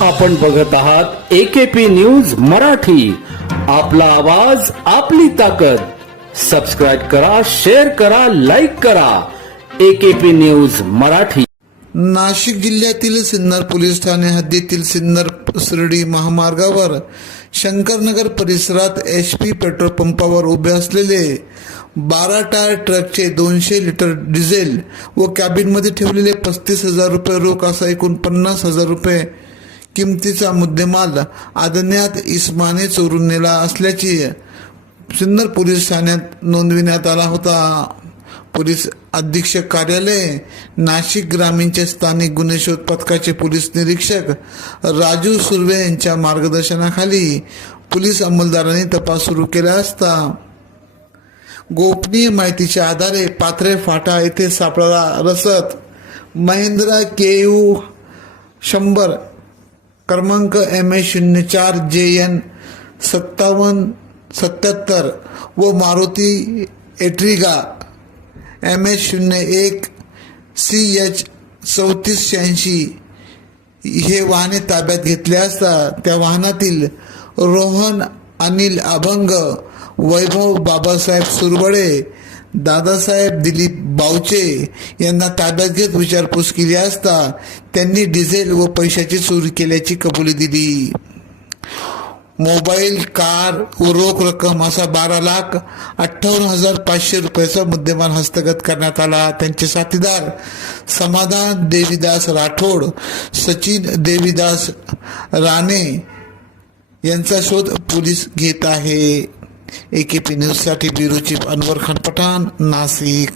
आपण बघत आहात AKP न्यूज मराठी. आपला आवाज आपली ताकद. सबस्क्राइब करा, शेअर करा, लाईक करा. AKP news Marathi. नाशिक जिल्ह्यातील सिन्नर पोलीस ठाणे हद्दीतील सिन्नर शिर्डी महामार्गावर शंकरनगर परिसरात HP पेट्रोल पंपावर उभे असलेले 12 टायर ट्रकचे 200 लिटर डिझेल व कॅबिनमध्ये ठेवलेले 35,000 रुपये रोख असा एकूण 50,000 रुपये किमतीचा मुद्देमाल अज्ञात इसमाने चोरून नेला असल्याची सिन्नर पोलीस ठाण्यात नोंदविण्यात आला होता. पोलीस अधीक्षक कार्यालय नाशिक ग्रामीणचे स्थानिक गुन्हे शोध पथकाचे पोलीस निरीक्षक राजू सुर्वे यांच्या मार्गदर्शनाखाली पोलीस अंमलदारांनी तपास सुरू केला असता गोपनीय माहितीच्या आधारे पाथरे फाटा येथे सापळा रसद महिंद्रा KU 100 क्रमांक MH04JN 5777 व मारुती एट्रिगा MH01 CH 3486 हे वाहने ताब्यात घेतले असता त्या वाहनातील रोहन अनिल अभंग, वैभव बाबासाहेब सुरवडे, दादासाहेब दिलीप बावचे यांना ताब्यात घेत विचारपूस केली असता त्यांनी डिझेल व पैशाची चोरी केल्याची कबुली दिली. मोबाईल, कार व रोख रक्कम असा 12,58,500 रुपयाचा मुद्देमाल हस्तगत करण्यात आला. त्यांचे साथीदार समाधान देवीदास राठोड, सचिन देवीदास राणे यांचा शोध पोलीस घेत आहे. AKP न्यूजसाठी ब्युरो चीफ अनवर खान पठाण, नाशिक.